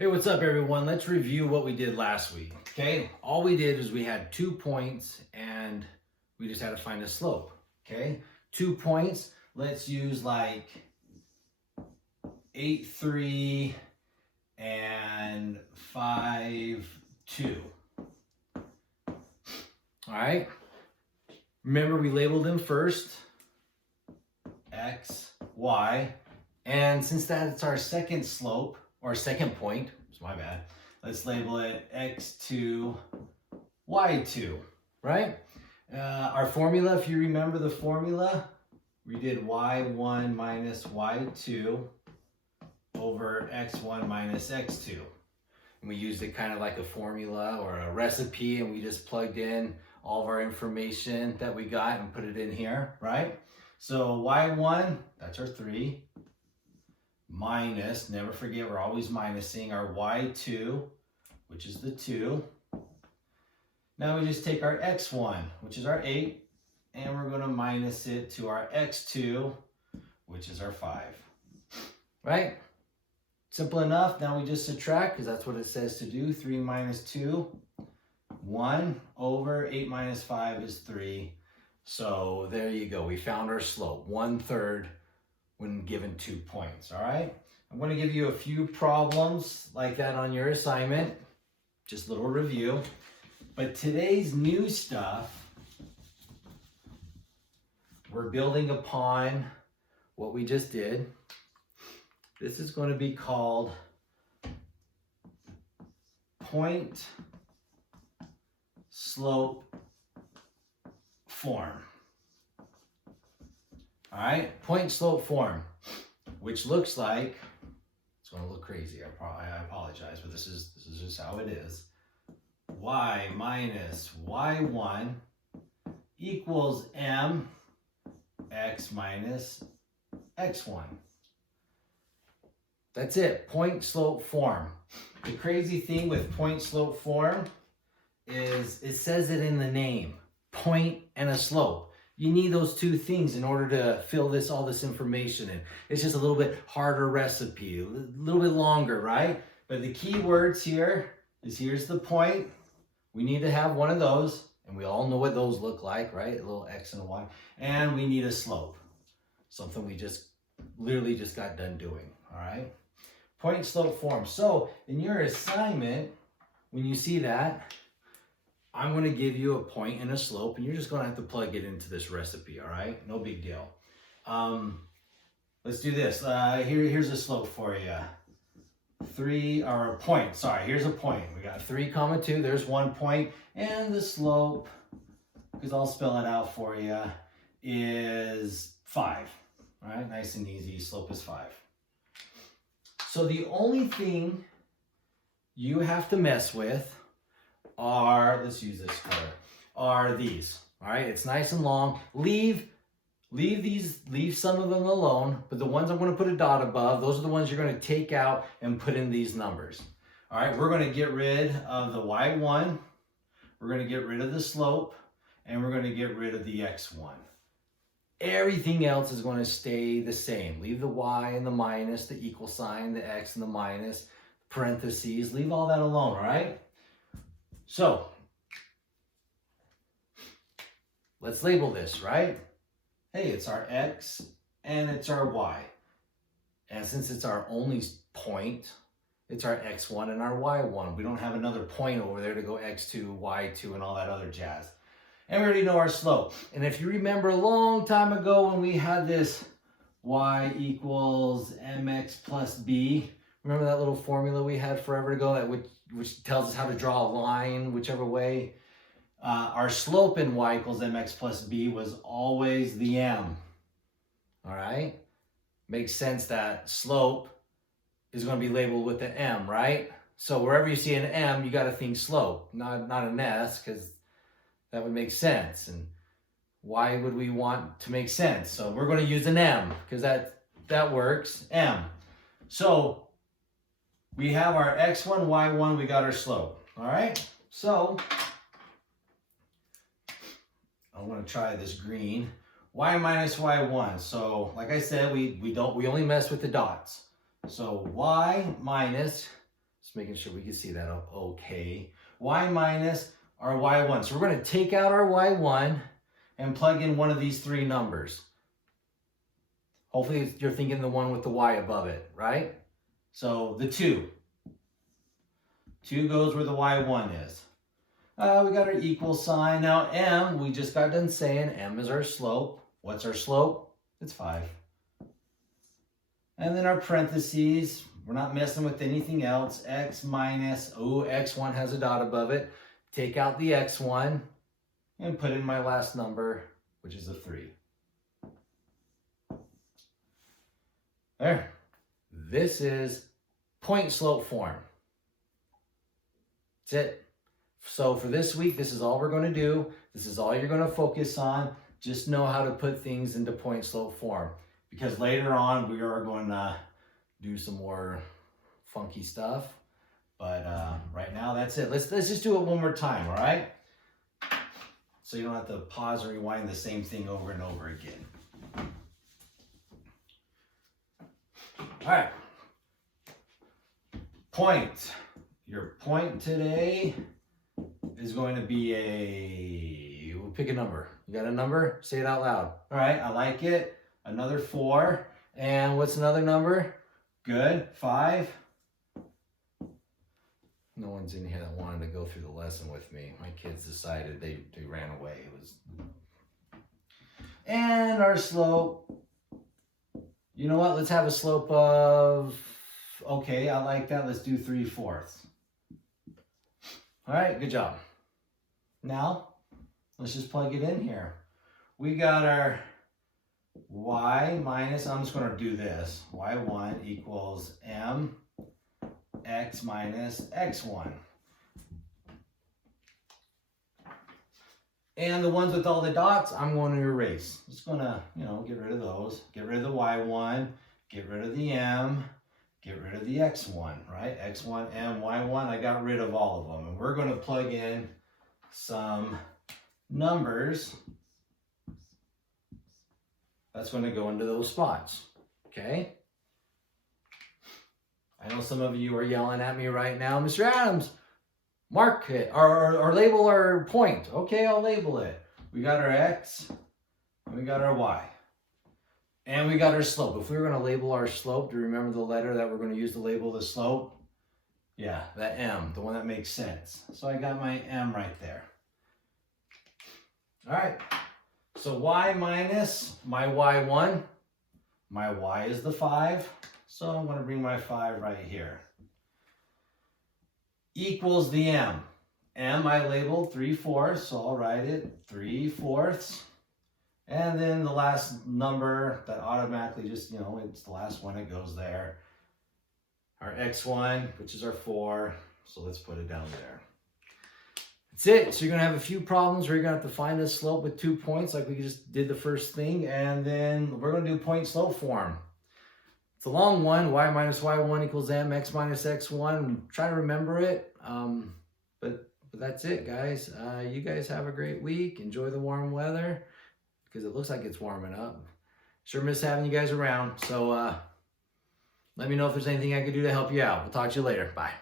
Hey, what's up, everyone? Let's review what we did last week. Okay, all we did is we had 2 points and we just had to find a slope. Okay, 2 points. Let's use like 8, 3 and 5, 2. All right, remember we labeled them first X, Y, and since that's our second slope, or second point, it's my bad, let's label it x2, y2, right? Our formula, if you remember the formula, we did y1 minus y2 over x1 minus x2. And we used it kind of like a formula or a recipe, and we just plugged in all of our information that we got and put it in here, right? So y1, that's our 3, minus, never forget we're always minusing, our y2, which is the 2. Now we just take our x1, which is our 8, and we're going to minus it to our x2, which is our 5. Right? Simple enough. Now we just subtract, because that's what it says to do. 3 minus 2, 1 over 8 minus 5 is 3. So there you go. We found our slope, 1/3 when given 2 points, all right? I'm going to give you a few problems like that on your assignment, just a little review. But today's new stuff, we're building upon what we just did. This is going to be called point slope form. All right, point slope form, which looks like, it's going to look crazy. I apologize, but this is just how it is. Y minus y1 equals m x minus x1. That's it, point slope form. The crazy thing with point slope form is it says it in the name, point and a slope. You need those two things in order to fill all this information in. It's just a little bit harder recipe, a little bit longer, right? But the key words here is, here's the point. We need to have one of those, and we all know what those look like, right? A little X and a Y. And we need a slope, something we literally just got done doing, all right? Point slope form. So in your assignment, when you see that, I'm going to give you a point and a slope, and you're just going to have to plug it into this recipe, all right? No big deal. Let's do this. Here's a slope for you. 3, or a point, sorry, here's a point. We got 3, 2, there's 1 point, and the slope, because I'll spell it out for you, is 5. All right, nice and easy, slope is 5. So the only thing you have to mess with are, let's use this color, are these. All right, it's nice and long. Leave some of them alone, but the ones I'm going to put a dot above, those are the ones you're going to take out and put in these numbers. All right, we're going to get rid of the y1, we're going to get rid of the slope, and we're going to get rid of the x1. Everything else is going to stay the same. Leave the y and the minus, the equal sign, the x and the minus, parentheses, leave all that alone, all right? So, let's label this, right? Hey, it's our x and it's our y. And since it's our only point, it's our x1 and our y1. We don't have another point over there to go x2, y2, and all that other jazz. And we already know our slope. And if you remember a long time ago when we had this y equals mx plus b, remember that little formula we had forever ago that which tells us how to draw a line whichever way? Our slope in y equals mx plus b was always the m. All right? Makes sense that slope is going to be labeled with the m, right? So wherever you see an m, you got to think slope, not an s, because that would make sense. And why would we want to make sense? So we're going to use an m, because that works, m. So we have our x1, y1, we got our slope. All right? So I want to try this green. Y minus y1. So like I said, we only mess with the dots. So y minus, Just making sure we can see that okay. Y minus our Y1. So we're going to take out our Y1 and plug in one of these three numbers. Hopefully you're thinking the one with the Y above it, right? So the 2. 2 goes where the Y1 is. We got our equal sign. Now M, we just got done saying M is our slope. What's our slope? It's 5. And then our parentheses, we're not messing with anything else. X minus, X1 has a dot above it. Take out the X1 and put in my last number, which is a 3. There. This is point slope form. That's it. So for this week, this is all we're going to do. This is all you're going to focus on. Just know how to put things into point slope form. Because later on, we are going to do some more funky stuff. But right now, that's it. Let's just do it one more time, all right? So you don't have to pause or rewind the same thing over and over again. All right. Point. Your point today is going to be we'll pick a number. You got a number? Say it out loud. All right, I like it. Another 4. And what's another number? Good. 5. No one's in here that wanted to go through the lesson with me. My kids decided they ran away. It was. And our slope. You know what? Let's have a slope of, okay, I like that. Let's do 3/4. All right, good job. Now, let's just plug it in here. We got our y minus, I'm just going to do this. y1 equals m x minus x1. And the ones with all the dots, I'm going to erase. Just going to, get rid of those. Get rid of the y1, get rid of the m, get rid of the x1, right? x1, m, y1, I got rid of all of them. And we're going to plug in some numbers that's going to go into those spots, okay? I know some of you are yelling at me right now, Mr. Adams, mark it or label our point. Okay, I'll label it. We got our x, and we got our y, and we got our slope. If we were going to label our slope, do you remember the letter that we're going to use to label the slope? Yeah, that M, the one that makes sense. So I got my M right there. All right, so y minus my y1, my y is the 5, so I'm going to bring my 5 right here. Equals the m. M I labeled 3/4, so I'll write it 3/4. And then the last number that automatically just, it's the last one that goes there. Our x1, which is our 4, so let's put it down there. That's it. So you're going to have a few problems where you're going to have to find this slope with 2 points like we just did the first thing. And then we're going to do point slope form. It's a long one. Y minus y1 equals m, x minus x1. Try to remember it. But that's it, guys. You guys have a great week. Enjoy the warm weather because it looks like it's warming up. Sure miss having you guys around. So let me know if there's anything I could do to help you out. We'll talk to you later. Bye.